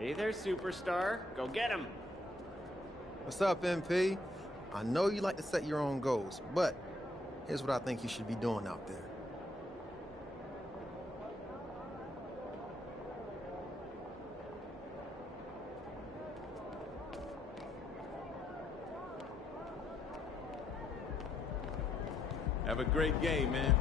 Hey there, superstar. Go get him. What's up, MP? I know you like to set your own goals, but here's what I think you should be doing out there. Have a great game, man.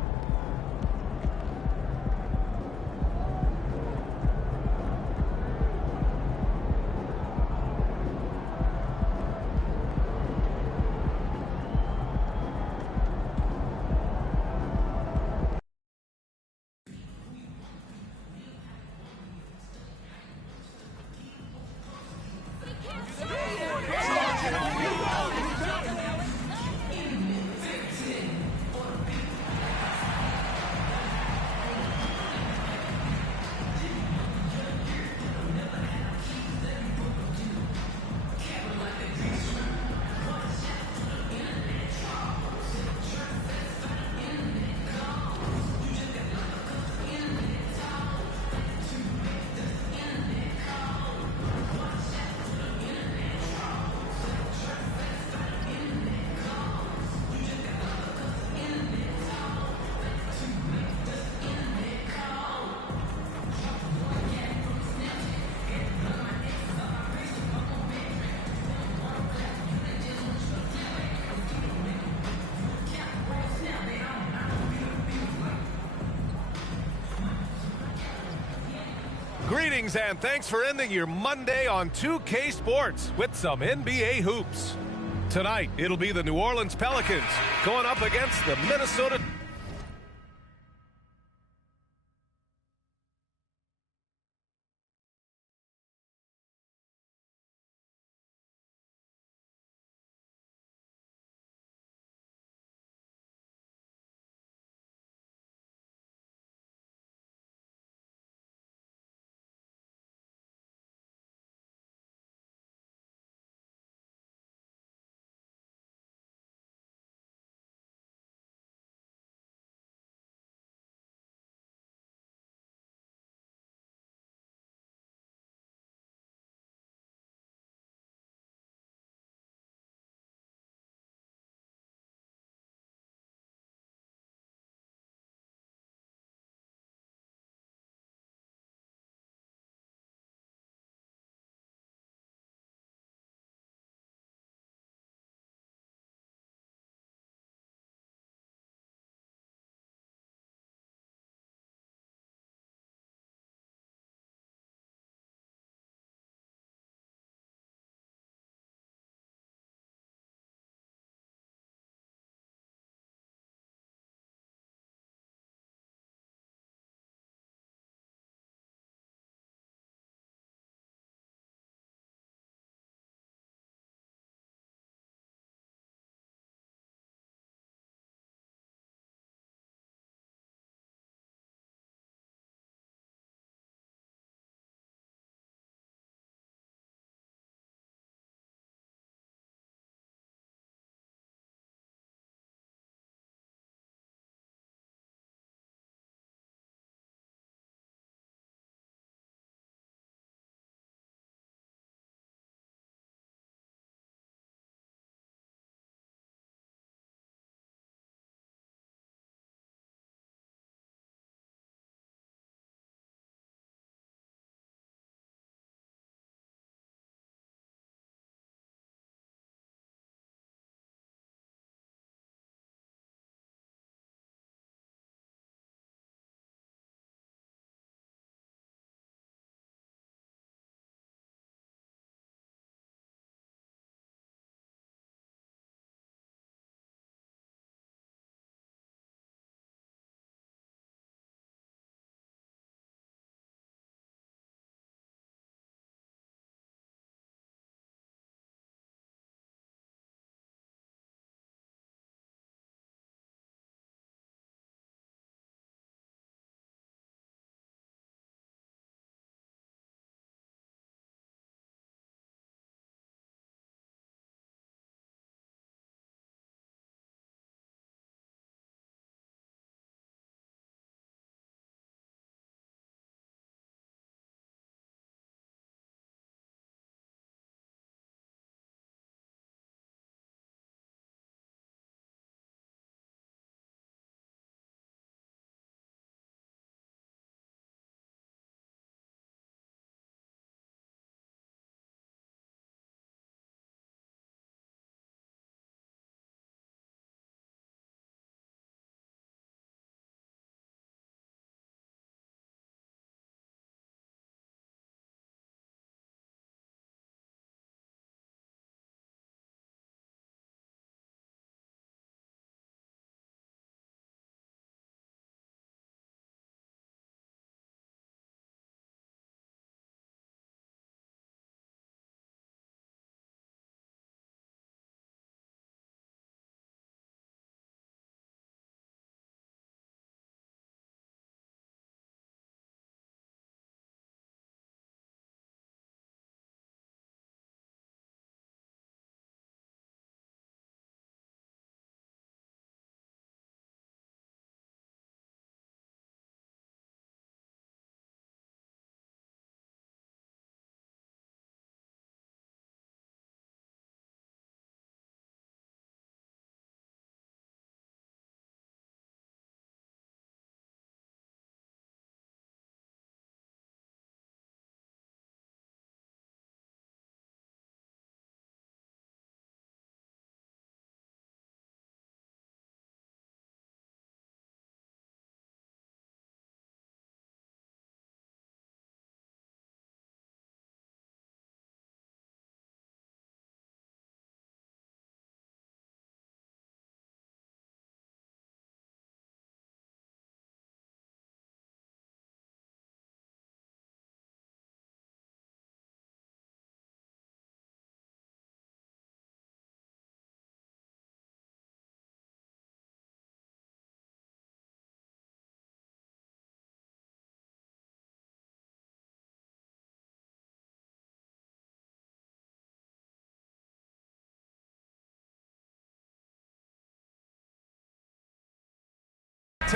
Greetings and thanks for ending your Monday on 2K Sports with some NBA hoops. Tonight, it'll be the New Orleans Pelicans going up against the Minnesota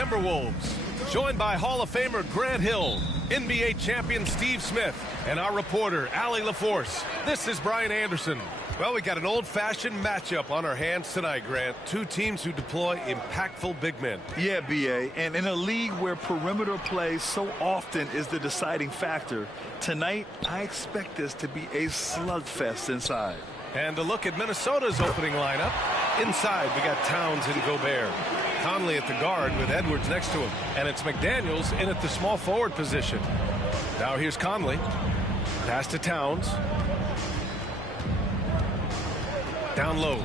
Timberwolves. Joined by Hall of Famer Grant Hill, NBA champion Steve Smith, and our reporter, Allie LaForce. This is Brian Anderson. Well, we got an old-fashioned matchup on our hands tonight, Grant. Two teams who deploy impactful big men. Yeah, B.A., and in a league where perimeter play so often is the deciding factor, tonight I expect this to be a slugfest inside. And a look at Minnesota's opening lineup. Inside, we got Towns and Gobert. Conley at the guard with Edwards next to him. And it's McDaniels in at the small forward position. Now here's Conley. Pass to Towns. Down low.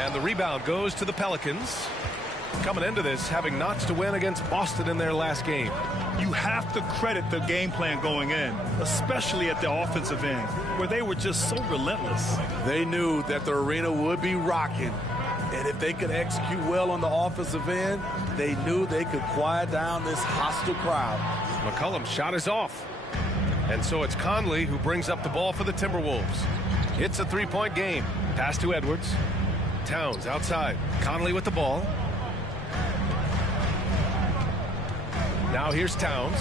And the rebound goes to the Pelicans. Coming into this, having notched a win against Boston in their last game. You have to credit the game plan going in, especially at the offensive end, where they were just so relentless. They knew that the arena would be rocking, and if they could execute well on the offensive end, they knew they could quiet down this hostile crowd. McCollum's shot is off. And so it's Conley who brings up the ball for the Timberwolves. It's a three-point game. Pass to Edwards. Towns outside. Conley with the ball. Now here's Towns.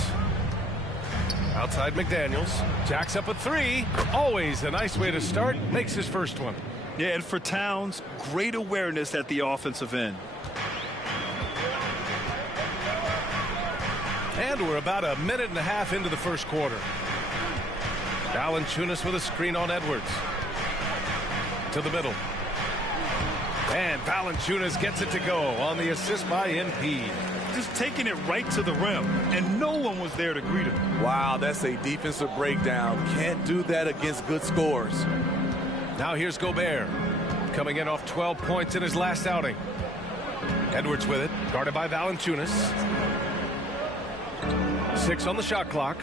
Outside McDaniels. Jacks up a three. Always a nice way to start. Makes his first one. Yeah, and for Towns, great awareness at the offensive end. And we're about a minute and a half into the first quarter. Valanciunas with a screen on Edwards. To the middle. And Valanciunas gets it to go on the assist by MP. Just taking it right to the rim, and no one was there to greet him. Wow, that's a defensive breakdown. Can't do that against good scores. Now here's Gobert. Coming in off 12 points in his last outing. Edwards with it, guarded by Valanciunas. 6 on the shot clock.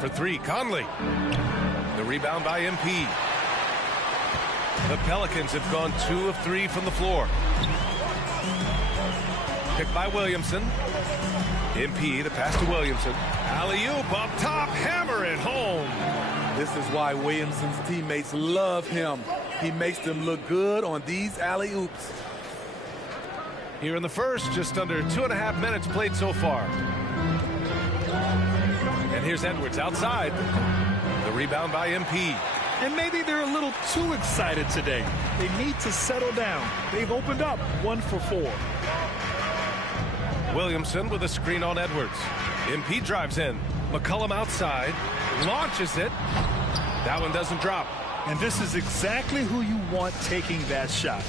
For three, Conley. The rebound by MP. The Pelicans have gone 2 of 3 from the floor. Picked by Williamson. MP, the pass to Williamson. Alley-oop up top, hammer it home. This is why Williamson's teammates love him. He makes them look good on these alley-oops. Here in the first, just under 2.5 minutes played so far. And here's Edwards outside. The rebound by MP. And maybe they're a little too excited today. They need to settle down. They've opened up 1 for 4. Williamson with a screen on Edwards. MP drives in. McCollum outside. Launches it. That one doesn't drop. And this is exactly who you want taking that shot.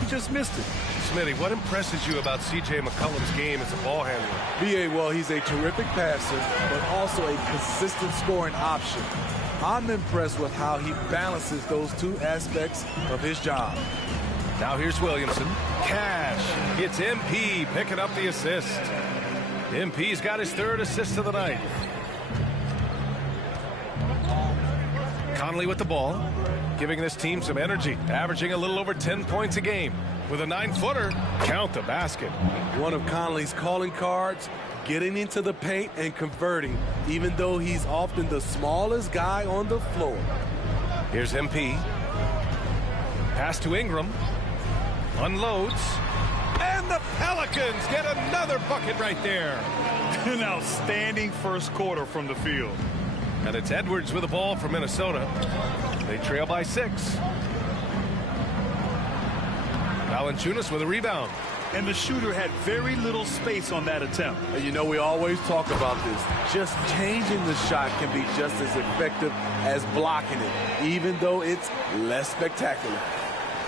He just missed it. Smitty, what impresses you about C.J. McCollum's game as a ball handler? B.A., well, he's a terrific passer, but also a consistent scoring option. I'm impressed with how he balances those two aspects of his job. Now here's Williamson. Cash. It's MP picking up the assist. MP's got his 3rd assist of the night. Conley with the ball, giving this team some energy, averaging a little over 10 points a game. With a 9-footer, count the basket. One of Conley's calling cards, getting into the paint and converting, even though he's often the smallest guy on the floor. Here's MP. Pass to Ingram. Unloads. And the Pelicans get another bucket right there. An outstanding first quarter from the field. And it's Edwards with the ball for Minnesota. They trail by 6. Valanciunas with a rebound. And the shooter had very little space on that attempt. And you know, we always talk about this. Just changing the shot can be just as effective as blocking it, even though it's less spectacular.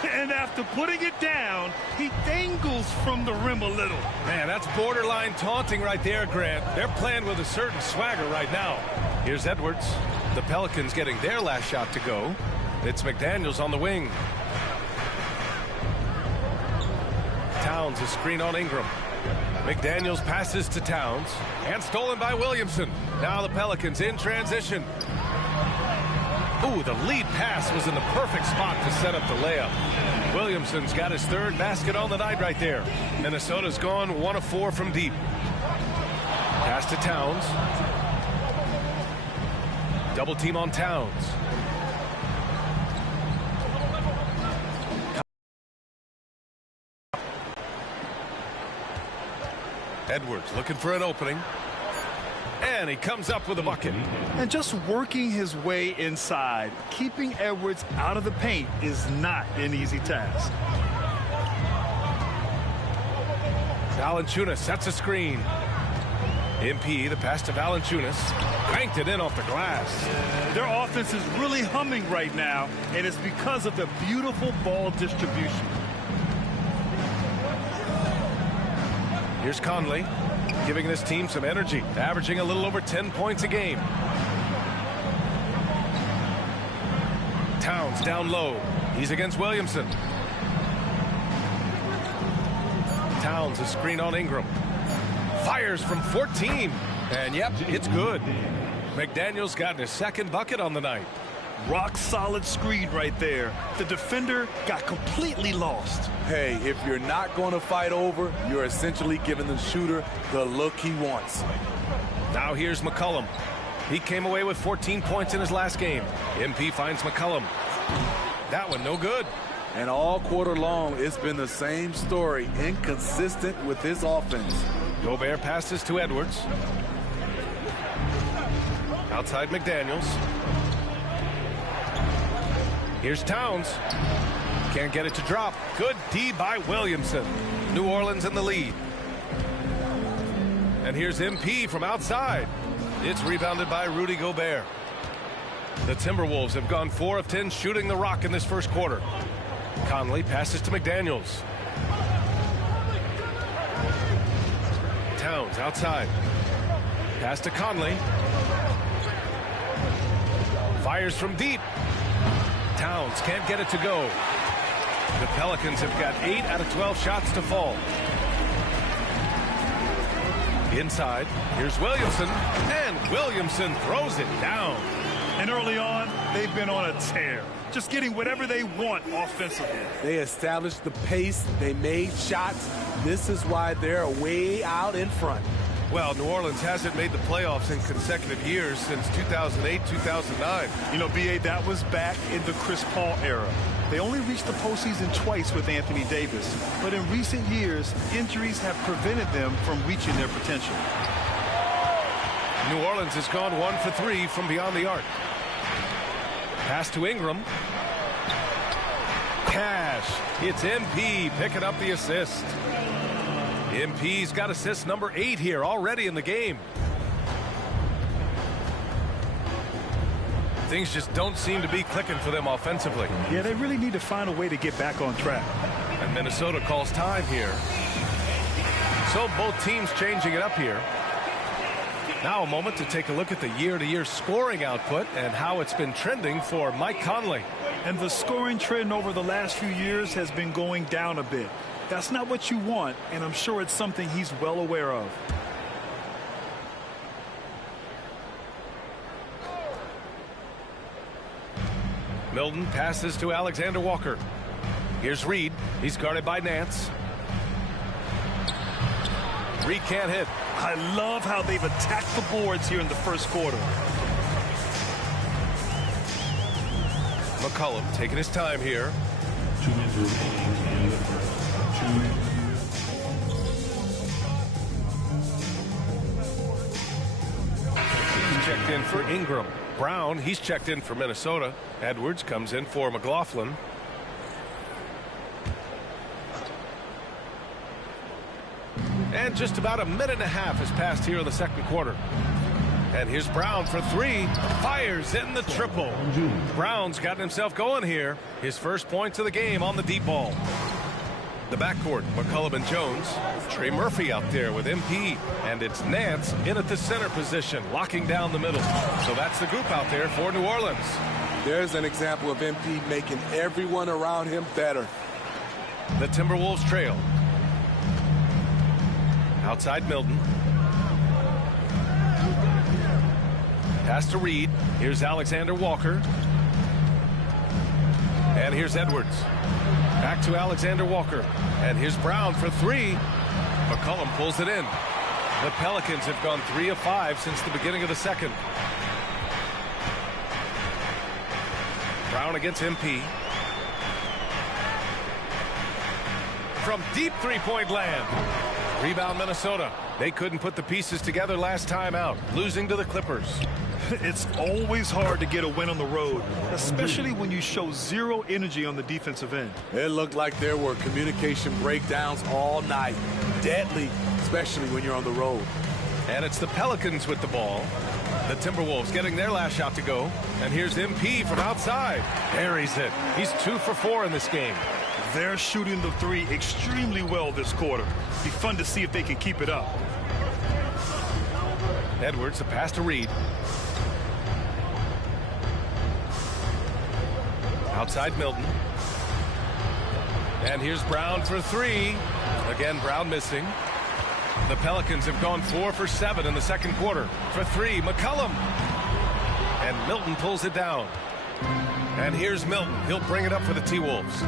And after putting it down, he dangles from the rim a little. Man, that's borderline taunting right there, Grant. They're playing with a certain swagger right now. Here's Edwards. The Pelicans getting their last shot to go. It's McDaniels on the wing. Towns a screen on Ingram. McDaniels passes to Towns. And stolen by Williamson. Now the Pelicans in transition. Ooh, the lead pass was in the perfect spot to set up the layup. Williamson's got his 3rd basket on the night right there. Minnesota's gone 1 of 4 from deep. Pass to Towns. Double team on Towns. Edwards looking for an opening. And he comes up with a bucket. And just working his way inside, keeping Edwards out of the paint is not an easy task. Valanciunas sets a screen. MP, the pass to Valanciunas. Banked it in off the glass. Their offense is really humming right now, and it's because of the beautiful ball distribution. Here's Conley, giving this team some energy, averaging a little over 10 points a game. Towns down low. He's against Williamson. Towns a screen on Ingram. Fires from 14. And yep, it's good. McDaniel's gotten his second bucket on the night. Rock solid screen right there. The defender got completely lost. Hey, if you're not going to fight over, you're essentially giving the shooter the look he wants. Now here's McCollum. He came away with 14 points in his last game. MP finds McCollum. That one no good. And all quarter long, it's been the same story, inconsistent with his offense. Gobert passes to Edwards. Outside McDaniels. Here's Towns. Can't get it to drop. Good D by Williamson. New Orleans in the lead. And here's MP from outside. It's rebounded by Rudy Gobert. The Timberwolves have gone 4 of 10 shooting the rock in this first quarter. Conley passes to McDaniels. Towns outside. Pass to Conley. Fires from deep. Towns can't get it to go. The Pelicans have got 8 out of 12 shots to fall. Inside, here's Williamson, and Williamson throws it down. And early on, they've been on a tear, just getting whatever they want offensively. They established the pace. They made shots. This is why they're way out in front. Well, New Orleans hasn't made the playoffs in consecutive years since 2008, 2009. You know, B.A., that was back in the Chris Paul era. They only reached the postseason twice with Anthony Davis. But in recent years, injuries have prevented them from reaching their potential. New Orleans has gone 1 for 3 from beyond the arc. Pass to Ingram. Cash. It's MP picking up the assist. MP's got assist number 8 here already in the game. Things just don't seem to be clicking for them offensively. Yeah, they really need to find a way to get back on track. And Minnesota calls time here. So both teams changing it up here. Now a moment to take a look at the year-to-year scoring output and how it's been trending for Mike Conley. And the scoring trend over the last few years has been going down a bit. That's not what you want, and I'm sure it's something he's well aware of. Milton passes to Alexander Walker. Here's Reed. He's guarded by Nance. Reed can't hit. I love how they've attacked the boards here in the first quarter. McCollum taking his time here. 2 minutes remaining in the first. 2 minutes. He's checked in for Ingram. Brown, he's checked in for Minnesota. Edwards comes in for McLaughlin. And just about a minute and a half has passed here in the second quarter. And here's Brown for 3. Fires in the triple. Brown's gotten himself going here. His first points of the game on the deep ball. The backcourt, McCollum and Jones. Trey Murphy out there with MP. And it's Nance in at the center position, locking down the middle. So that's the group out there for New Orleans. There's an example of MP making everyone around him better. The Timberwolves trail. Outside Milton. Pass to Reed. Here's Alexander Walker. And here's Edwards. Back to Alexander Walker. And here's Brown for 3. McCollum pulls it in. The Pelicans have gone 3 of 5 since the beginning of the second. Brown against MP. From deep three-point land. Rebound Minnesota. They couldn't put the pieces together last time out, losing to the Clippers. It's always hard to get a win on the road, especially when you show zero energy on the defensive end. It looked like there were communication breakdowns all night. Deadly, especially when you're on the road. And it's the Pelicans with the ball. The Timberwolves getting their last shot to go. And here's MP from outside. Buries it. He's 2 for 4 in this game. They're shooting the three extremely well this quarter. Be fun to see if they can keep it up. Edwards, a pass to Reed. Outside Milton. And here's Brown for 3. Again, Brown missing. The Pelicans have gone 4 for 7 in the second quarter. For 3, McCollum. And Milton pulls it down. And here's Milton. He'll bring it up for the T-Wolves.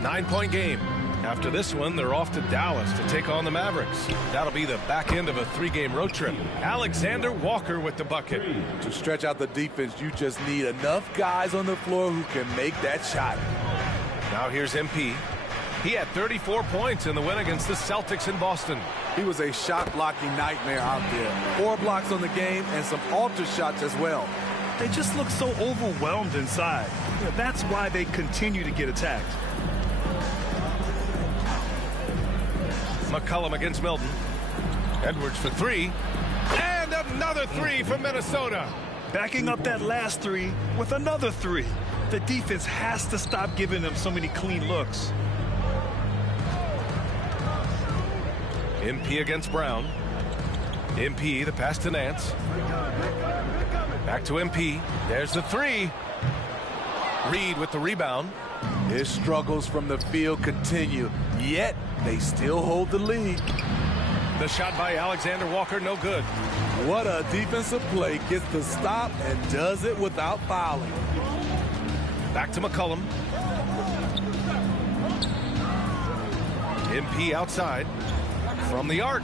9-point game. After this one, they're off to Dallas to take on the Mavericks. That'll be the back end of a 3-game road trip. Alexander Walker with the bucket. To stretch out the defense, you just need enough guys on the floor who can make that shot. Now here's MP. He had 34 points in the win against the Celtics in Boston. He was a shot-blocking nightmare out there. 4 blocks on the game and some alter shots as well. They just look so overwhelmed inside. That's why they continue to get attacked. McCollum against Milton. Edwards for 3. And another 3 from Minnesota. Backing up that last 3 with another 3. The defense has to stop giving them so many clean looks. MP against Brown. MP, the pass to Nance. Back to MP. There's the 3. Reed with the rebound. His struggles from the field continue, yet they still hold the lead. The shot by Alexander Walker, no good. What a defensive play. Gets the stop and does it without fouling. Back to McCollum. MP outside. From the arc.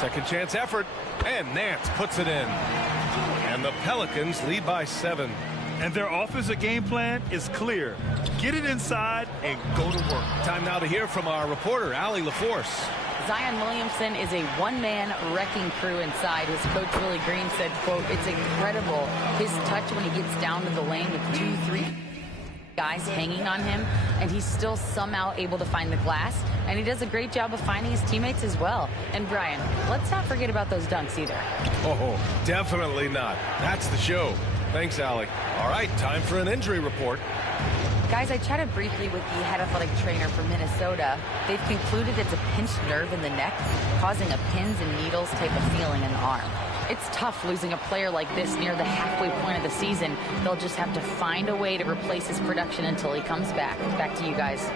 Second chance effort. And Nance puts it in. And the Pelicans lead by 7. And their offensive game plan is clear. Get it inside and go to work. Time now to hear from our reporter, Allie LaForce. Zion Williamson is a one-man wrecking crew inside. His coach, Willie Green, said, quote, "It's incredible. His touch when he gets down to the lane with 2-3 guys hanging on him, and he's still somehow able to find the glass, and he does a great job of finding his teammates as well." And Brian, let's not forget about those dunks either. Oh, definitely not. That's the show. Thanks, Allie. All right, time for an injury report. Guys, I chatted briefly with the head athletic trainer for Minnesota. They've concluded it's a pinched nerve in the neck, causing a pins and needles type of feeling in the arm. It's tough losing a player like this near the halfway point of the season. They'll just have to find a way to replace his production until he comes back. Back to you guys.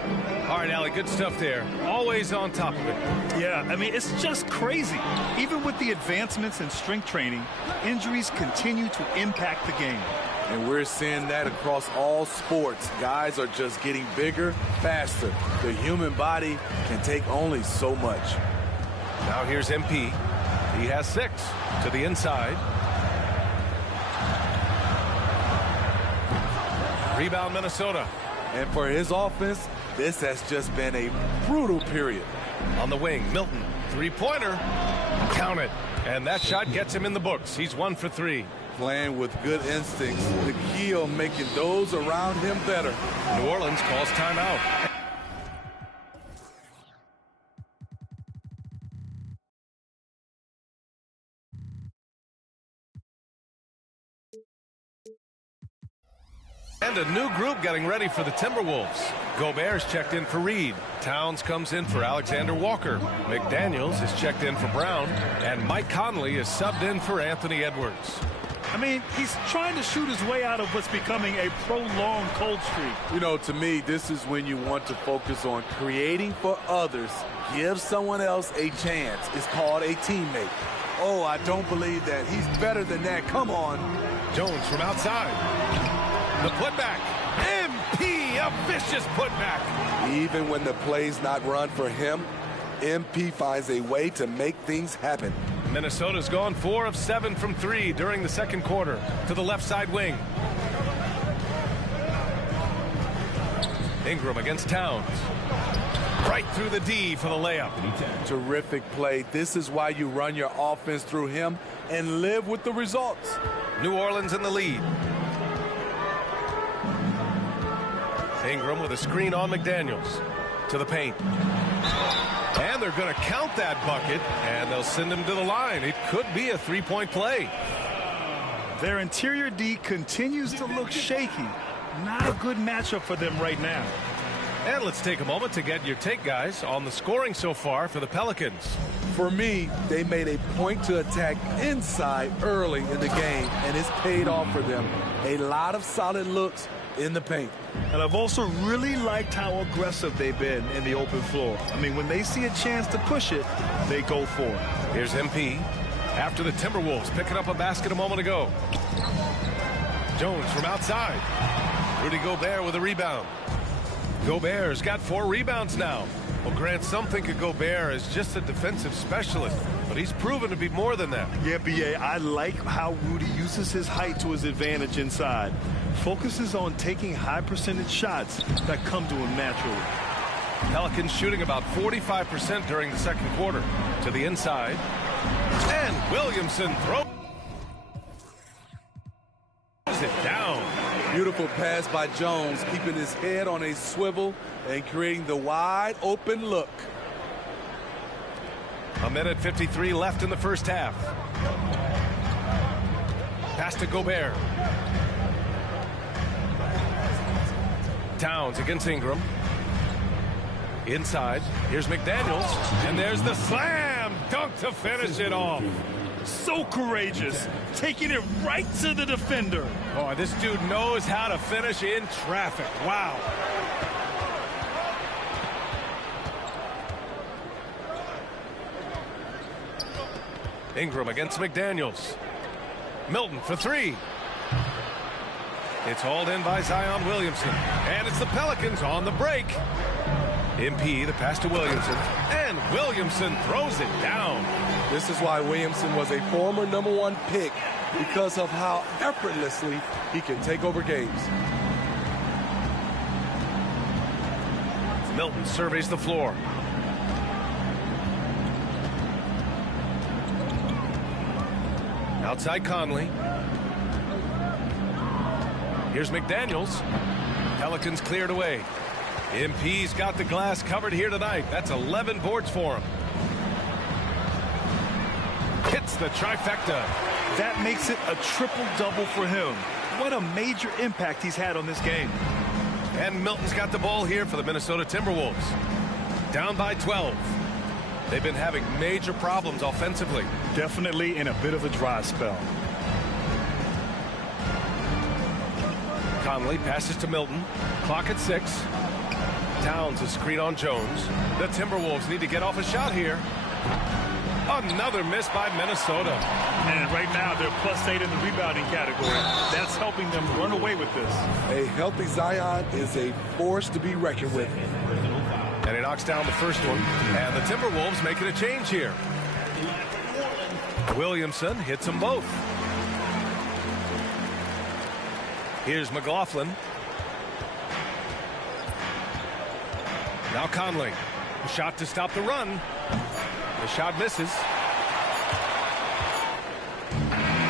All right, Allie, good stuff there. Always on top of it. Yeah, I mean, it's just crazy. Even with the advancements in strength training, injuries continue to impact the game. And we're seeing that across all sports. Guys are just getting bigger, faster. The human body can take only so much. Now here's MP. He has 6 to the inside. Rebound Minnesota. And for his offense, this has just been a brutal period. On the wing, Milton. 3-pointer. Count it. And that shot gets him in the books. He's 1 for 3. Playing with good instincts, the key on making those around him better. New Orleans calls timeout. And a new group getting ready for the Timberwolves. Gobert's checked in for Reed. Towns comes in for Alexander Walker. McDaniels is checked in for Brown. And Mike Conley is subbed in for Anthony Edwards. I mean, he's trying to shoot his way out of what's becoming a prolonged cold streak. You know, to me, this is when you want to focus on creating for others. Give someone else a chance. It's called a teammate. Oh, I don't believe that. He's better than that. Come on. Jones from outside. The putback. MP, a vicious putback. Even when the play's not run for him, MP finds a way to make things happen. Minnesota's gone 4 of 7 from 3 during the second quarter. To the left side wing. Ingram against Towns. Right through the D for the layup. Terrific play. This is why you run your offense through him and live with the results. New Orleans in the lead. Ingram with a screen on McDaniels. To the paint. And they're going to count that bucket, and they'll send him to the line. It could be a three-point play. Their interior D continues to look shaky. Not a good matchup for them right now. And let's take a moment to get your take, guys, on the scoring so far for the Pelicans. For me, they made a point to attack inside early in the game, and it's paid off for them. A lot of solid looks in the paint. And I've also really liked how aggressive they've been in the open floor. I mean, when they see a chance to push it, they go for it. Here's MP after the Timberwolves picking up a basket a moment ago. Jones from outside. Rudy Gobert with a rebound. Gobert's got 4 rebounds now. Well, Grant, some think of Gobert as just a defensive specialist, but he's proven to be more than that. Yeah, B.A., I like how Rudy uses his height to his advantage inside. Focuses on taking high percentage shots that come to him naturally. Pelicans shooting about 45% during the second quarter. To the inside. And Williamson throws it down. Beautiful pass by Jones, keeping his head on a swivel and creating the wide open look. 1:53 left in the first half. Pass to Gobert. Towns against Ingram. Inside. Here's McDaniels. And there's the slam dunk to finish it off. So courageous, taking it right to the defender. Oh, this dude knows how to finish in traffic. Wow. Ingram against McDaniels. Milton for 3. It's hauled in by Zion Williamson. And it's the Pelicans on the break. MP, the pass to Williamson. And Williamson throws it down. This is why Williamson was a former #1 pick, because of how effortlessly he can take over games. Milton surveys the floor. Outside Conley. Here's McDaniels. Pelicans cleared away. MP's got the glass covered here tonight. That's 11 boards for him. Hits the trifecta. That makes it a triple-double for him. What a major impact he's had on this game. And Milton's got the ball here for the Minnesota Timberwolves. Down by 12. They've been having major problems offensively. Definitely in a bit of a dry spell. Conley passes to Milton. Clock at 6. Towns a screen on Jones. The Timberwolves need to get off a shot here. Another miss by Minnesota. And right now they're +8 in the rebounding category. That's helping them run away with this. A healthy Zion is a force to be reckoned with. And he knocks down the first one. And the Timberwolves making a change here. Williamson hits them both. Here's McLaughlin. Now Conley. A shot to stop the run. The shot misses.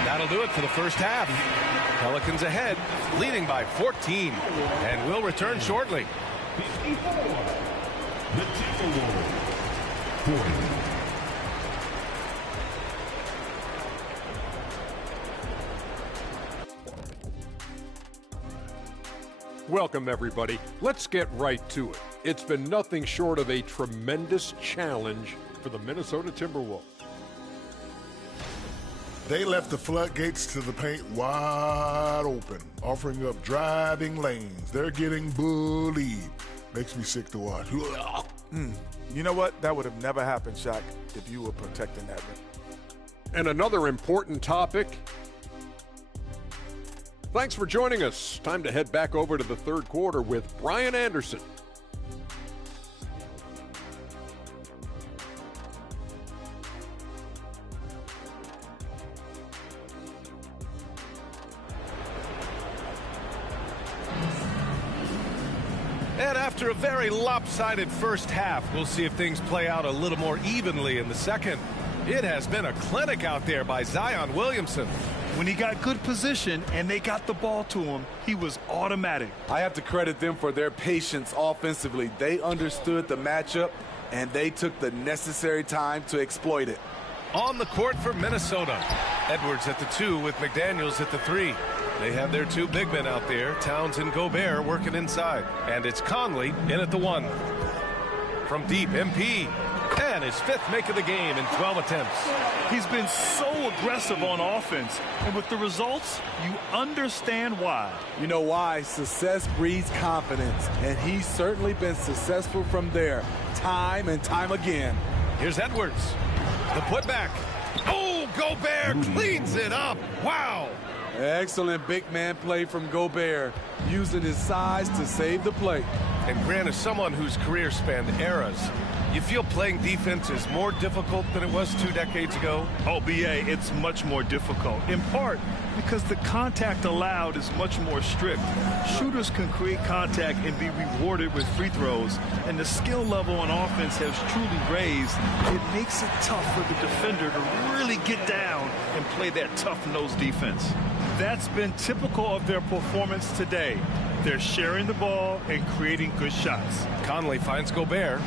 That'll do it for the first half. Pelicans ahead, leading by 14. And will return shortly. 54. The Timberwolves. 40. Welcome, everybody. Let's get right to it. It's been nothing short of a tremendous challenge for the Minnesota Timberwolves. They left the floodgates to the paint wide open, offering up driving lanes. They're getting bullied. Makes me sick to watch. You know what? That would have never happened, Shaq, if you were protecting that rim. And another important topic. Thanks for joining us. Time to head back over to the third quarter with Brian Anderson. And after a very lopsided first half, we'll see if things play out a little more evenly in the second. It has been a clinic out there by Zion Williamson. When he got good position and they got the ball to him, he was automatic. I have to credit them for their patience offensively. They understood the matchup, and they took the necessary time to exploit it. On the court for Minnesota, Edwards at the 2 with McDaniels at the 3. They have their 2 big men out there, Towns and Gobert, working inside. And it's Conley in at the 1. From deep, MP. And his 5th make of the game in 12 attempts. He's been so aggressive on offense, and with the results, you understand why. You know why? Success breeds confidence, and he's certainly been successful from there, time and time again. Here's Edwards. The putback. Oh, Gobert cleans it up. Wow. Excellent big man play from Gobert, using his size to save the play. And Grant, as someone whose career spanned eras, you feel playing defense is more difficult than it was 2 decades ago? Oh, BA, it's much more difficult, in part because the contact allowed is much more strict. Shooters can create contact and be rewarded with free throws, and the skill level on offense has truly raised. It makes it tough for the defender to really get down and play that tough-nosed defense. That's been typical of their performance today. They're sharing the ball and creating good shots. Conley finds Gobert.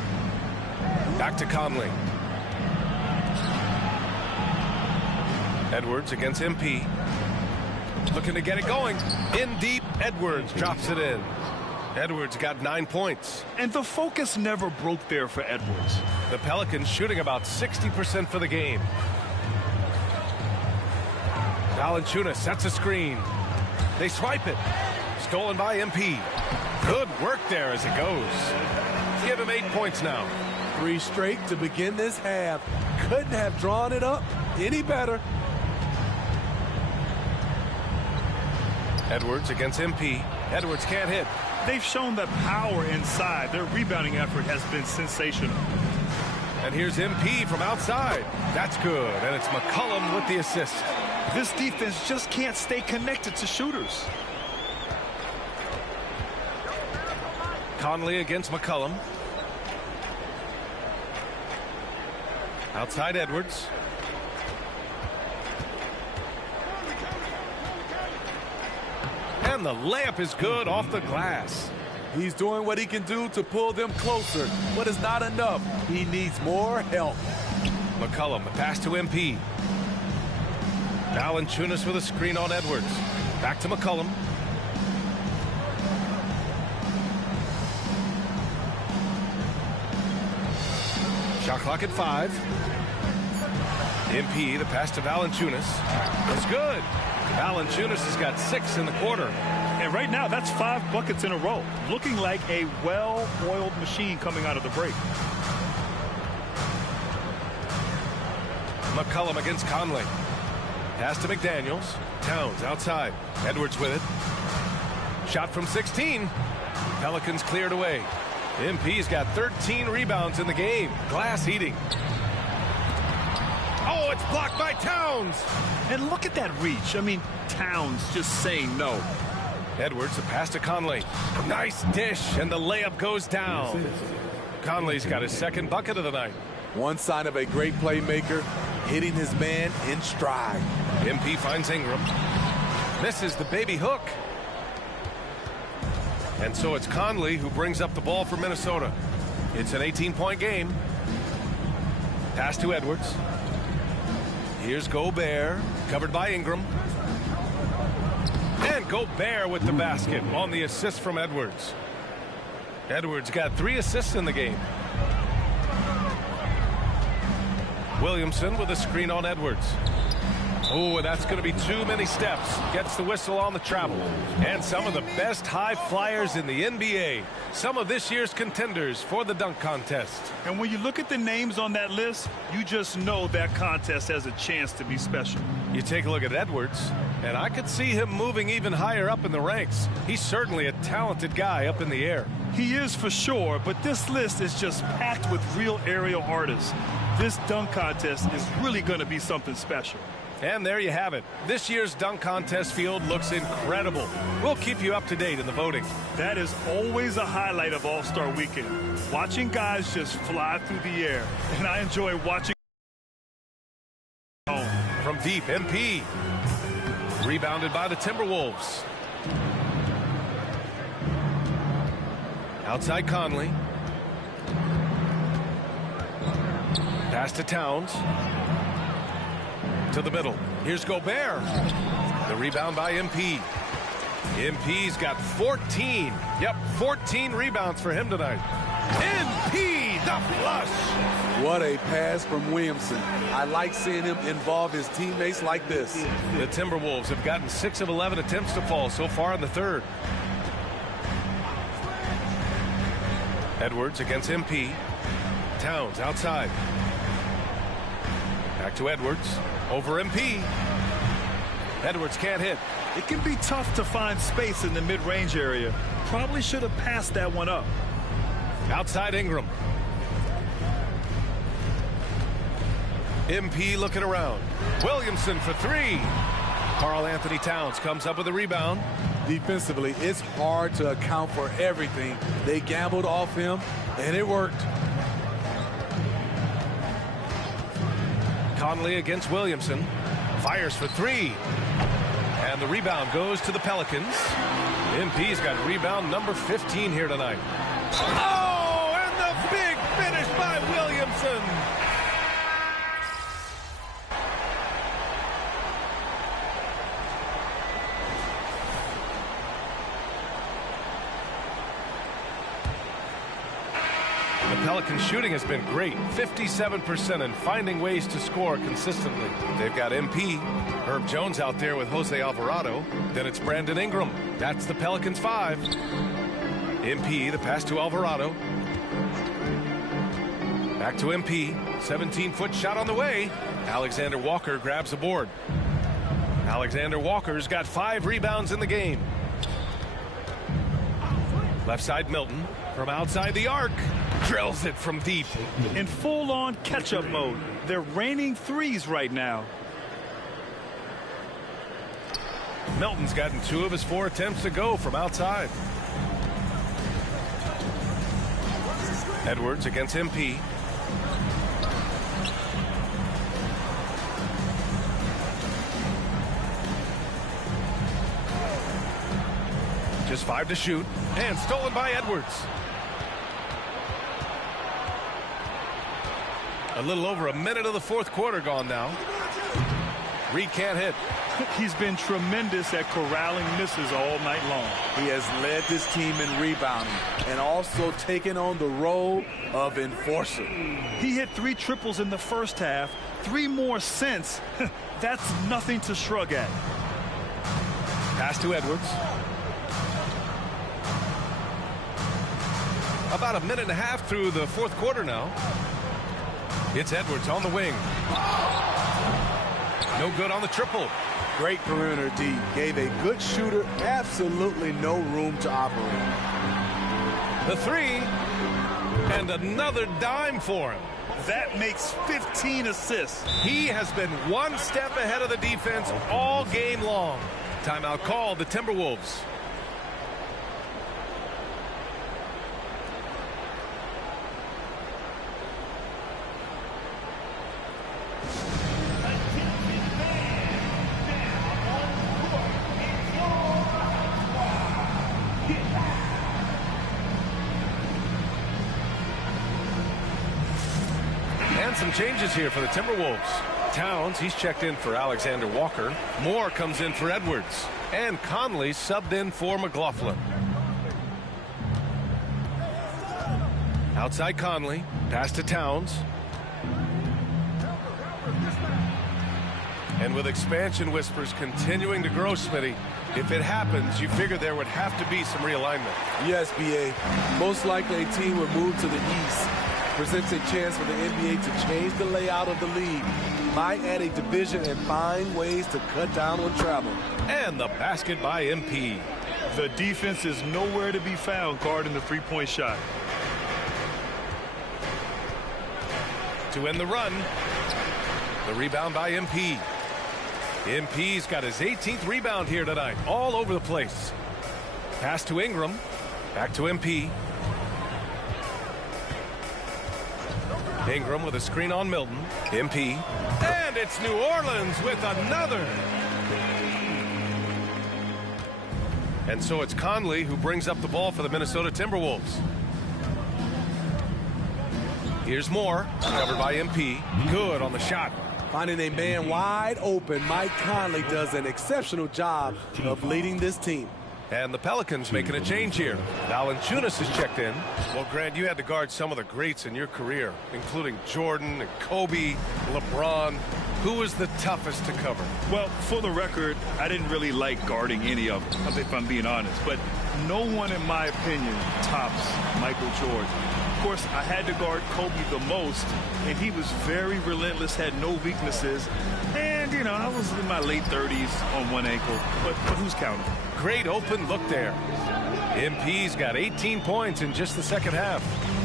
Back to Conley. Edwards against MP. Looking to get it going. In deep, Edwards drops it in. Edwards got 9 points. And the focus never broke there for Edwards. The Pelicans shooting about 60% for the game. Valanciunas sets a screen. They swipe it. Stolen by MP. Good work there as it goes. Give him 8 points now. 3 straight to begin this half. Couldn't have drawn it up any better. Edwards against MP. Edwards can't hit. They've shown the power inside. Their rebounding effort has been sensational. And here's MP from outside. That's good. And it's McCollum with the assist. This defense just can't stay connected to shooters. Conley against McCollum. Outside Edwards. And the layup is good off the glass. He's doing what he can do to pull them closer, but it's not enough. He needs more help. McCollum, the pass to MP. Valanciunas with a screen on Edwards. Back to McCollum. Shot clock at 5. MP, the pass to Valanciunas. That's good. Valanciunas has got 6 in the quarter. And right now, that's 5 buckets in a row. Looking like a well-oiled machine coming out of the break. McCollum against Conley. Pass to McDaniels. Towns outside. Edwards with it. Shot from 16. Pelicans cleared away. MP's got 13 rebounds in the game. Glass eating. Oh, it's blocked by Towns. And look at that reach. I mean, Towns just saying no. Edwards, a pass to Conley. Nice dish, and the layup goes down. Conley's got his 2nd bucket of the night. One sign of a great playmaker, hitting his man in stride. MP finds Ingram. Misses the baby hook. And so it's Conley who brings up the ball for Minnesota. It's an 18-point game. Pass to Edwards. Here's Gobert, covered by Ingram. And Gobert with the basket on the assist from Edwards. Edwards got 3 assists in the game. Williamson with a screen on Edwards. Oh, and that's going to be too many steps. Gets the whistle on the travel. And some of the best high flyers in the NBA. Some of this year's contenders for the dunk contest. And when you look at the names on that list, you just know that contest has a chance to be special. You take a look at Edwards, and I could see him moving even higher up in the ranks. He's certainly a talented guy up in the air. He is for sure, but this list is just packed with real aerial artists. This dunk contest is really going to be something special. And there you have it. This year's dunk contest field looks incredible. We'll keep you up to date in the voting. That is always a highlight of All-Star Weekend. Watching guys just fly through the air. And I enjoy watching. From deep, MP. Rebounded by the Timberwolves. Outside Conley. Pass to Towns. To the middle. Here's Gobert. The rebound by MP. MP's got 14. Yep, 14 rebounds for him tonight. MP, the flush. What a pass from Williamson. I like seeing him involve his teammates like this. The Timberwolves have gotten 6 of 11 attempts to fall so far in the third. Edwards against MP. Towns outside. Back to Edwards. Over MP. Edwards can't hit. It can be tough to find space in the mid-range area. Probably should have passed that one up. Outside Ingram. MP looking around. Williamson for three. Karl Anthony Towns comes up with a rebound. Defensively, it's hard to account for everything. They gambled off him, and it worked. Conley against Williamson. Fires for three. And the rebound goes to the Pelicans. MP's got rebound number 15 here tonight. Oh, and the big finish by Williamson. The Pelicans' shooting has been great, 57%, and finding ways to score consistently. They've got MP, Herb Jones out there with Jose Alvarado. Then it's Brandon Ingram. That's the Pelicans' 5. MP, the pass to Alvarado. Back to MP, 17-foot shot on the way. Alexander Walker grabs the board. Alexander Walker's got 5 rebounds in the game. Left side Milton from outside the arc. Drills it from deep. In full-on catch-up mode. They're raining threes right now. Milton's gotten 2 of his 4 attempts to go from outside. Edwards against MP. Just 5 to shoot. And stolen by Edwards. A little over a minute of the fourth quarter gone now. Reed can't hit. He's been tremendous at corralling misses all night long. He has led this team in rebounding and also taken on the role of enforcer. He hit 3 triples in the first half, 3 more since. That's nothing to shrug at. Pass to Edwards. About a minute and a half through the fourth quarter now. It's Edwards on the wing. No good on the triple. Great perimeter D. Gave a good shooter absolutely no room to operate. The 3. And another dime for him. That makes 15 assists. He has been 1 step ahead of the defense all game long. Timeout called, the Timberwolves. Some changes here for the Timberwolves. Towns, he's checked in for Alexander Walker. Moore comes in for Edwards. And Conley subbed in for McLaughlin. Outside Conley. Pass to Towns. And with expansion whispers continuing to grow, Smitty, if it happens, you figure there would have to be some realignment. Yes, B.A. Most likely a team would move to the east. Presents a chance for the NBA to change the layout of the league. Might add a division and find ways to cut down on travel. And the basket by MP. The defense is nowhere to be found guarding the three-point shot. To end the run. The rebound by MP. MP's got his 18th rebound here tonight, all over the place. Pass to Ingram. Back to MP. Ingram with a screen on Milton. MP. And it's New Orleans with another. And so it's Conley who brings up the ball for the Minnesota Timberwolves. Here's Moore, covered by MP. Good on the shot. Finding a man wide open, Mike Conley does an exceptional job of leading this team. And the Pelicans making a change here. Valanciunas is checked in. Well, Grant, you had to guard some of the greats in your career, including Jordan and Kobe, LeBron. Who was the toughest to cover? Well, for the record, I didn't really like guarding any of them, if I'm being honest. But no one, in my opinion, tops Michael Jordan. Of course, I had to guard Kobe the most, and he was very relentless, had no weaknesses. And, you know, I was in my late 30s on one ankle, but who's counting? Great open look there. MP's got 18 points in just the second half.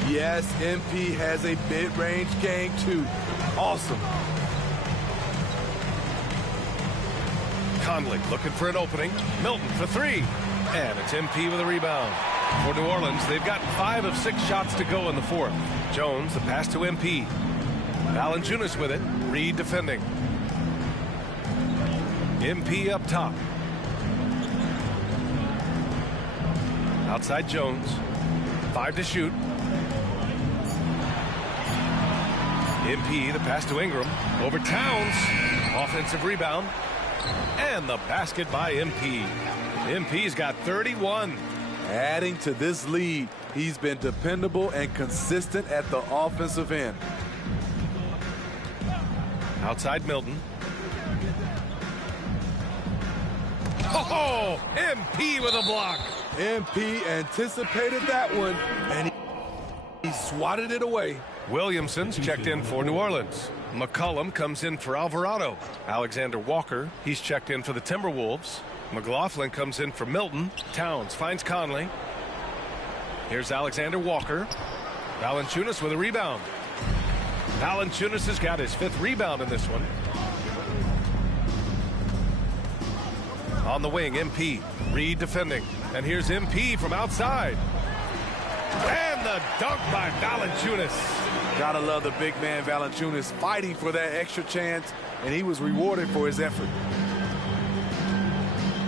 Yes, MP has a mid-range game, too. Awesome. Conley looking for an opening. Milton for three. And it's MP with a rebound. For New Orleans, they've got 5 of 6 shots to go in the fourth. Jones, the pass to MP. Valanciunas with it. Reed defending. MP up top. Outside Jones. 5 to shoot. MP, the pass to Ingram. Over Towns. Offensive rebound. And the basket by MP. MP's got 31. Adding to this lead, he's been dependable and consistent at the offensive end. Outside Milton. Oh, MP with a block. MP anticipated that one, and he swatted it away. Williamson's checked in for New Orleans. McCollum comes in for Alvarado. Alexander Walker, he's checked in for the Timberwolves. McLaughlin comes in for Milton. Towns finds Conley. Here's Alexander Walker. Valanciunas with a rebound. Valanciunas has got his 5th rebound in this one. On the wing, MP. Reed defending. And here's MP from outside. And the dunk by Valanciunas. Gotta love the big man Valanciunas fighting for that extra chance, and he was rewarded for his effort.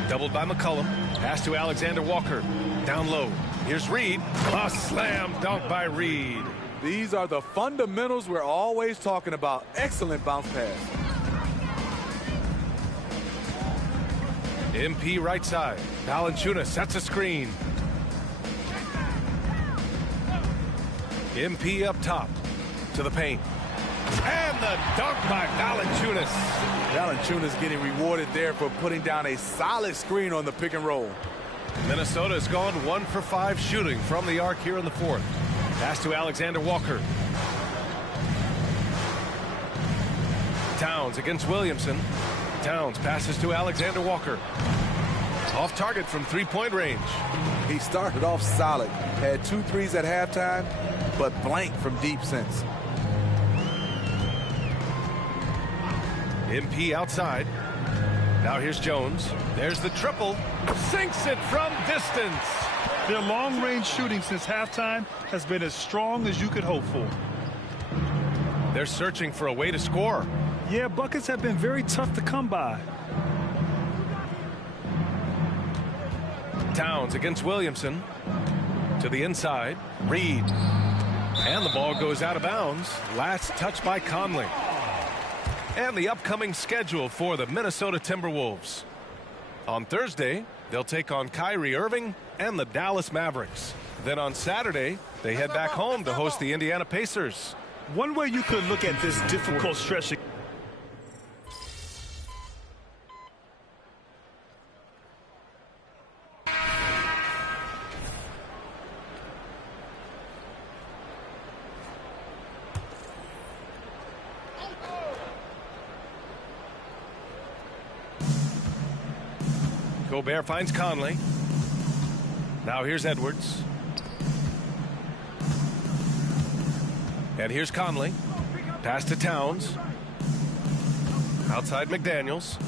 Doubled by McCollum. Pass to Alexander Walker. Down low. Here's Reed. A slam dunk by Reed. These are the fundamentals we're always talking about. Excellent bounce pass. MP right side. Valanciunas sets a screen. MP up top to the paint. And the dunk by Valanciunas. Valanciunas getting rewarded there for putting down a solid screen on the pick and roll. Minnesota's gone 1 for 5 shooting from the arc here in the fourth. Pass to Alexander Walker. Towns against Williamson. Towns passes to Alexander Walker. Off target from 3-point range. He started off solid. Had 2 threes at halftime, but blank from deep since. MP outside. Now here's Jones. There's the triple. Sinks it from distance. Their long-range shooting since halftime has been as strong as you could hope for. They're searching for a way to score. Yeah, buckets have been very tough to come by. Towns against Williamson. To the inside. Reed. And the ball goes out of bounds. Last touch by Conley. And the upcoming schedule for the Minnesota Timberwolves. On Thursday, they'll take on Kyrie Irving and the Dallas Mavericks. Then on Saturday, they head back home to host the Indiana Pacers. One way you could look at this difficult stretch. Gobert finds Conley. Now here's Edwards. And here's Conley. Pass to Towns. Outside McDaniels.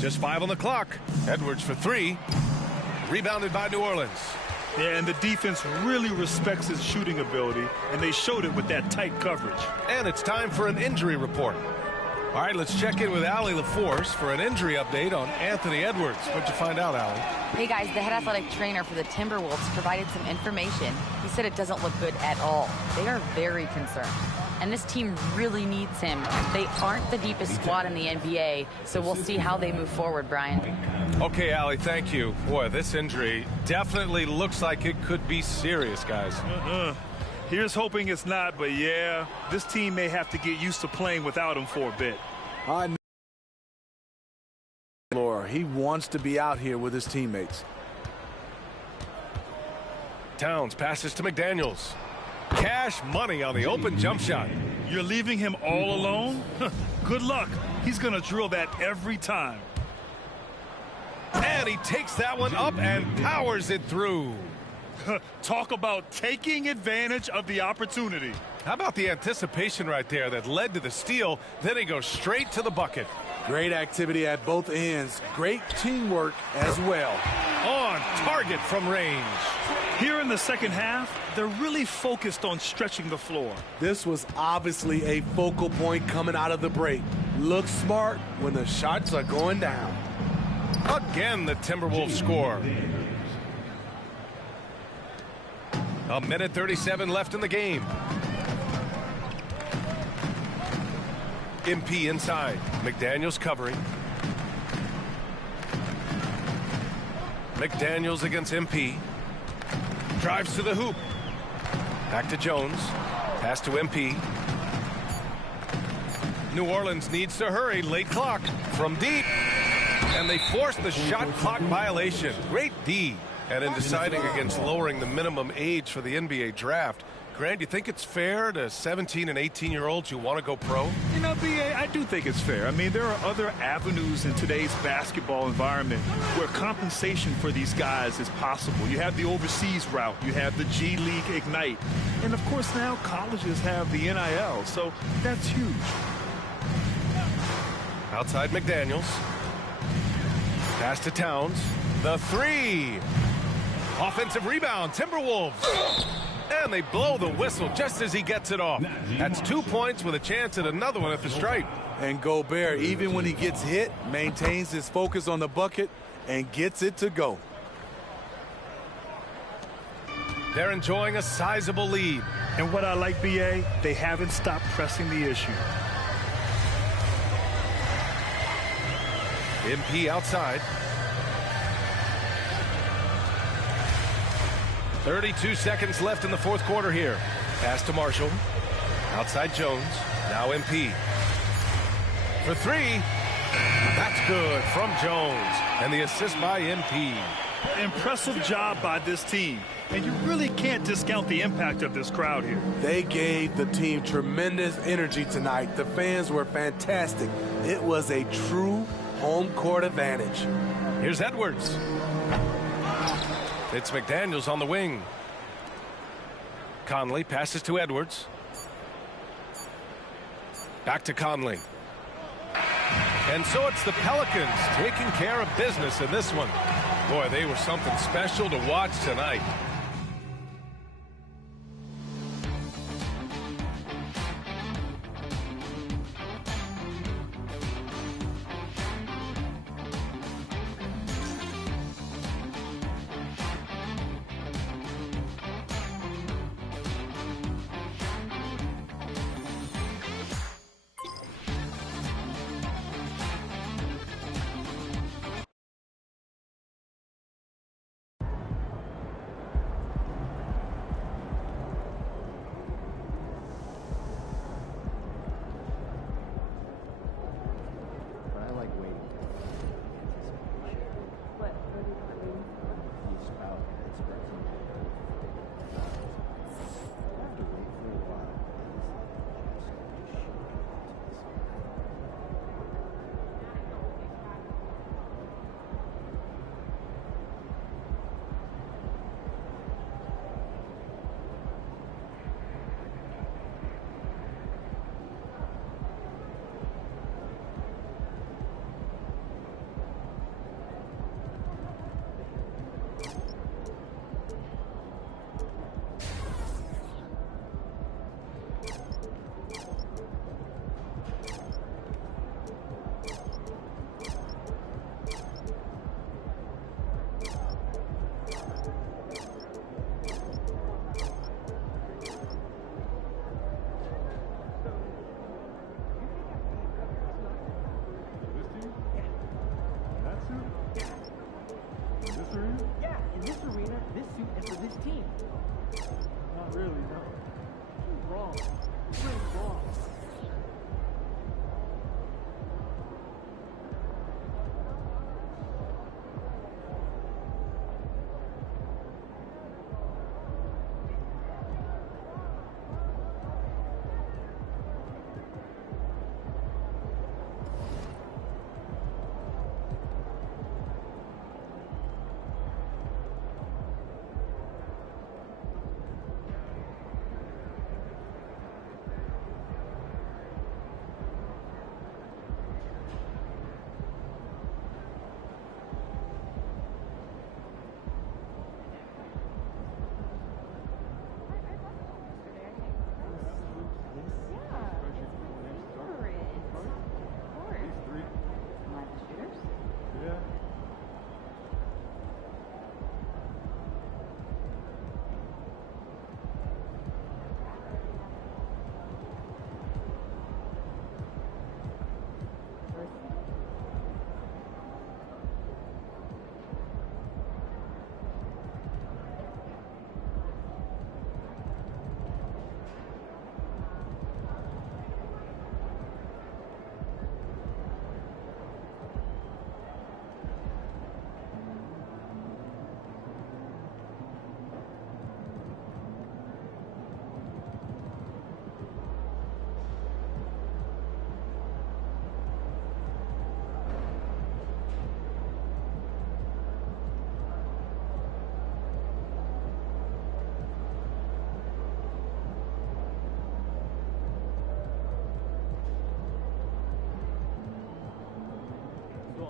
Just 5 on the clock. Edwards for 3. Rebounded by New Orleans. Yeah, and the defense really respects his shooting ability, and they showed it with that tight coverage. And it's time for an injury report. All right, let's check in with Allie LaForce for an injury update on Anthony Edwards. What'd you find out, Allie? Hey, guys, the head athletic trainer for the Timberwolves provided some information. He said it doesn't look good at all. They are very concerned. And this team really needs him. They aren't the deepest squad in the NBA, so we'll see how they move forward, Brian. Okay, Allie, thank you. Boy, this injury definitely looks like it could be serious, guys. Here's hoping it's not, but yeah, this team may have to get used to playing without him for a bit. He wants to be out here with his teammates. Towns passes to McDaniels. Cash money on the open jump shot. You're leaving him all alone? Good luck. He's going to drill that every time. And he takes that one up and powers it through. Talk about taking advantage of the opportunity. How about the anticipation right there that led to the steal? Then he goes straight to the bucket. Great activity at both ends. Great teamwork as well. On target from range. Here in the second half, they're really focused on stretching the floor. This was obviously a focal point coming out of the break. Look smart when the shots are going down. Again, the Timberwolves score. A minute 37 left in the game. MP inside. McDaniels covering. McDaniels against MP. Drives to the hoop. Back to Jones. Pass to MP. New Orleans needs to hurry. Late clock from deep. And they force the shot clock violation. Great D. And in deciding against lowering the minimum age for the NBA draft, Grant, you think it's fair to 17 and 18-year-olds who want to go pro? You know, B.A., I do think it's fair. I mean, there are other avenues in today's basketball environment where compensation for these guys is possible. You have the overseas route. You have the G League Ignite. And, of course, now colleges have the NIL, so that's huge. Outside McDaniels. Pass to Towns. The 3. Offensive rebound, Timberwolves. And they blow the whistle just as he gets it off. That's 2 points with a chance at another one at the stripe. And Gobert, even when he gets hit, maintains his focus on the bucket and gets it to go. They're enjoying a sizable lead. And what I like, B.A., they haven't stopped pressing the issue. MP outside. 32 seconds left in the fourth quarter here. Pass to Marshall. Outside Jones. Now MP. For 3. That's good from Jones. And the assist by MP. Impressive job by this team. And you really can't discount the impact of this crowd here. They gave the team tremendous energy tonight. The fans were fantastic. It was a true home court advantage. Here's Edwards. It's McDaniels on the wing. Conley passes to Edwards. Back to Conley. And so it's the Pelicans taking care of business in this one. Boy, they were something special to watch tonight.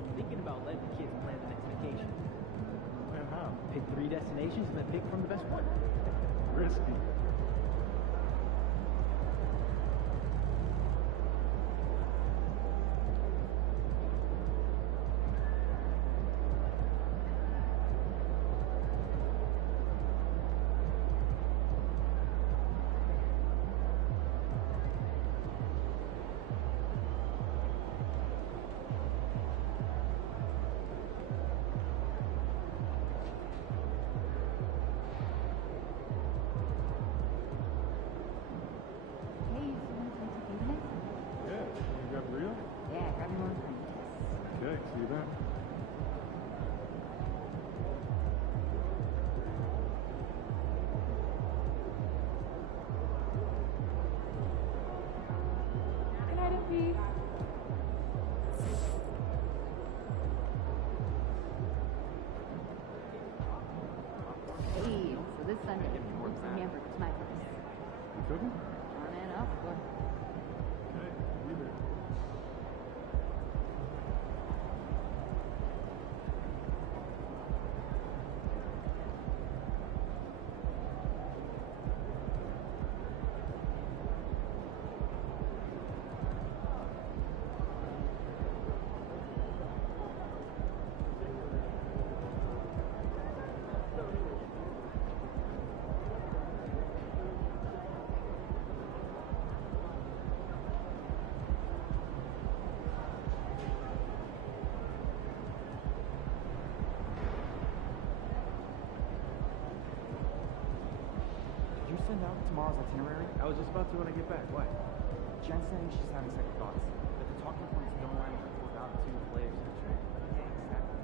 I'm thinking about letting the kids plan the next vacation. Plan how? Pick 3 destinations and then pick from the best one. Risky. Hey, so this Sunday, we'll some hamburgers, my place. You cooking? On and off, boy. Okay, be there. Did you send out tomorrow's itinerary? I was just about to when I get back. What? Jen's saying she's having second thoughts. That the talking points don't line up with without 2 players in the train. Yeah, exactly.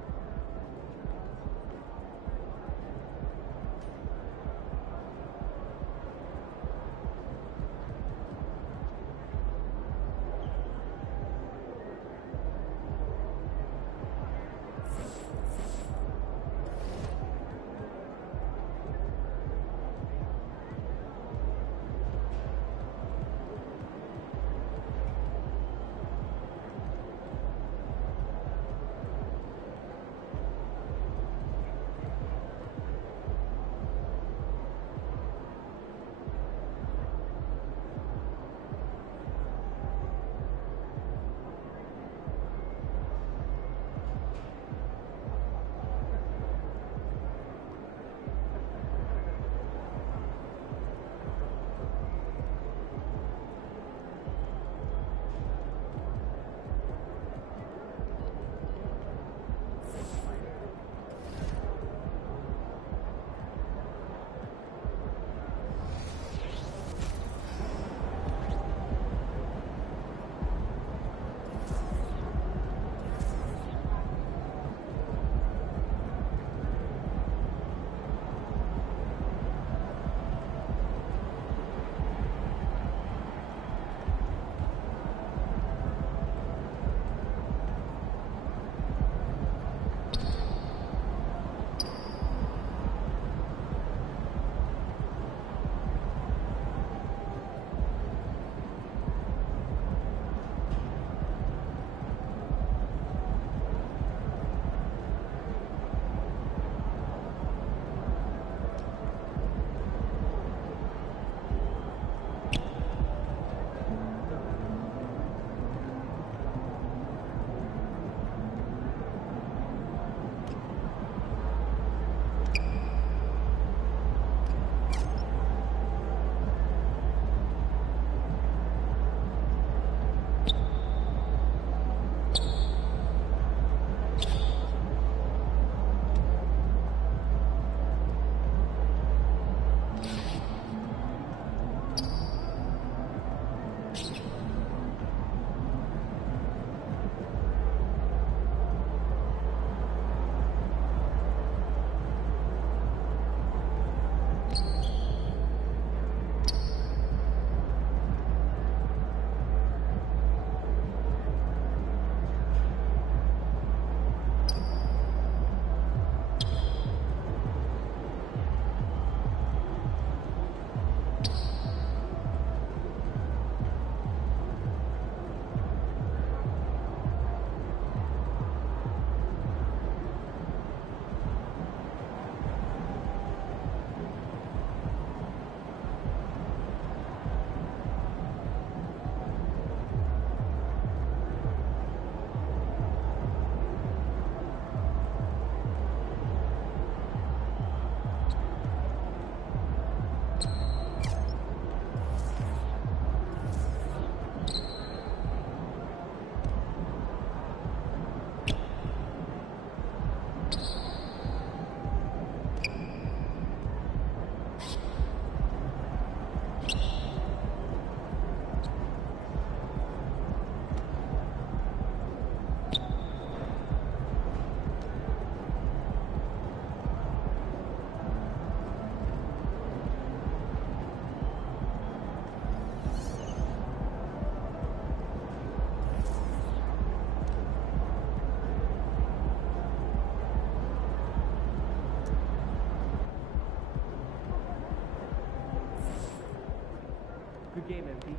Good game, MP.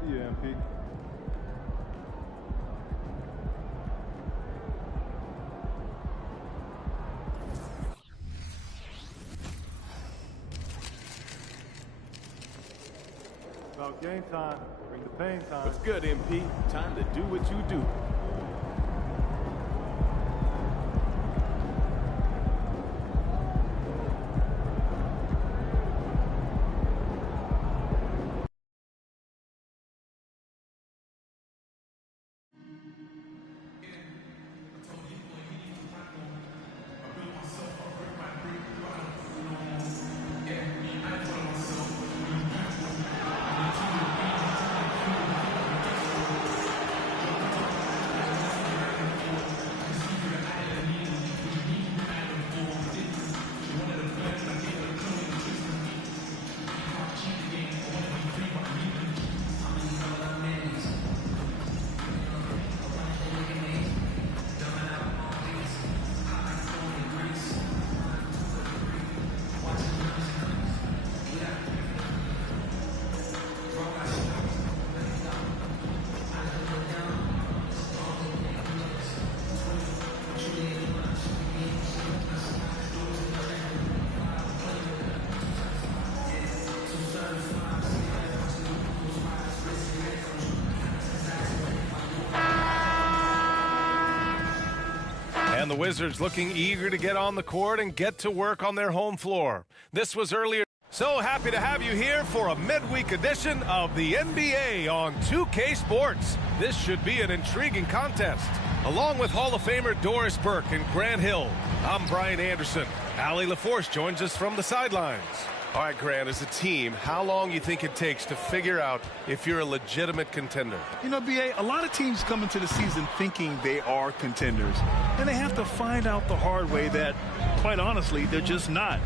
See you, MP. About game time. Bring the pain time. What's good, MP? Time to do what you do. And the Wizards looking eager to get on the court and get to work on their home floor. This was earlier. So happy to have you here for a midweek edition of the NBA on 2K Sports. This should be an intriguing contest. Along with Hall of Famer Doris Burke and Grant Hill, I'm Brian Anderson. Allie LaForce joins us from the sidelines. All right, Grant, as a team, how long you think it takes to figure out if you're a legitimate contender? You know, BA, a lot of teams come into the season thinking they are contenders, and they have to find out the hard way that, quite honestly, they're just not.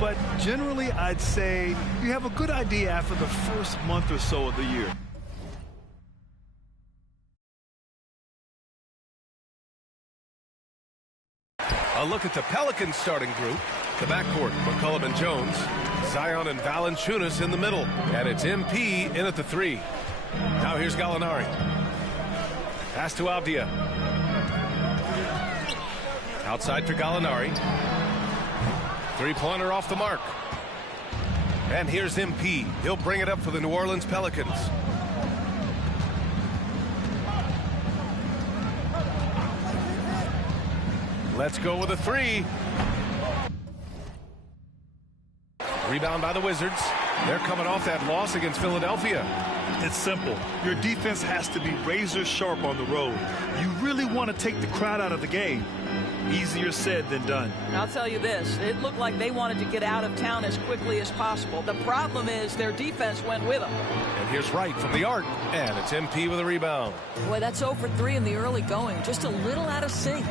But generally, I'd say you have a good idea after the first month or so of the year. A look at the Pelicans starting group. The backcourt, McCollum and Jones, Zion and Valanciunas in the middle, and it's MP in at the 3. Now here's Gallinari. Pass to Avdia. Outside for Gallinari. Three-pointer off the mark. And here's MP. He'll bring it up for the New Orleans Pelicans. Let's go with a 3. Rebound by the Wizards. They're coming off that loss against Philadelphia. It's simple. Your defense has to be razor sharp on the road. You really want to take the crowd out of the game. Easier said than done. I'll tell you this, it looked like they wanted to get out of town as quickly as possible. The problem is their defense went with them. And here's Wright from the arc, and it's MP with a rebound. Boy, that's 0 for 3 in the early going, just a little out of sync.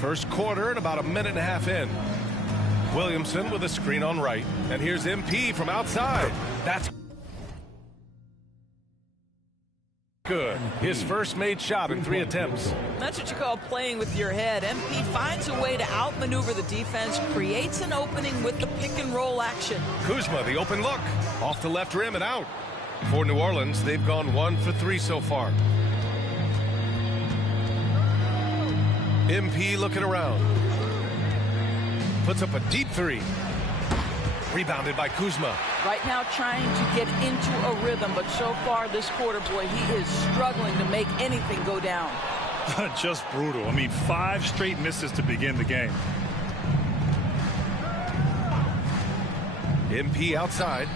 First quarter and about a minute and a half in. Williamson with a screen on Wright, and here's MP from outside. That's good. His first made shot in 3 attempts. That's what you call playing with your head. MP finds a way to outmaneuver the defense, creates an opening with the pick and roll action. Kuzma, the open look, off the left rim and out. For New Orleans, they've gone 1 for 3 so far. MP looking around. Puts up a deep 3. Rebounded by Kuzma. Right now trying to get into a rhythm, but so far this quarter, boy, he is struggling to make anything go down. Just brutal. I mean, 5 straight misses to begin the game. MP outside.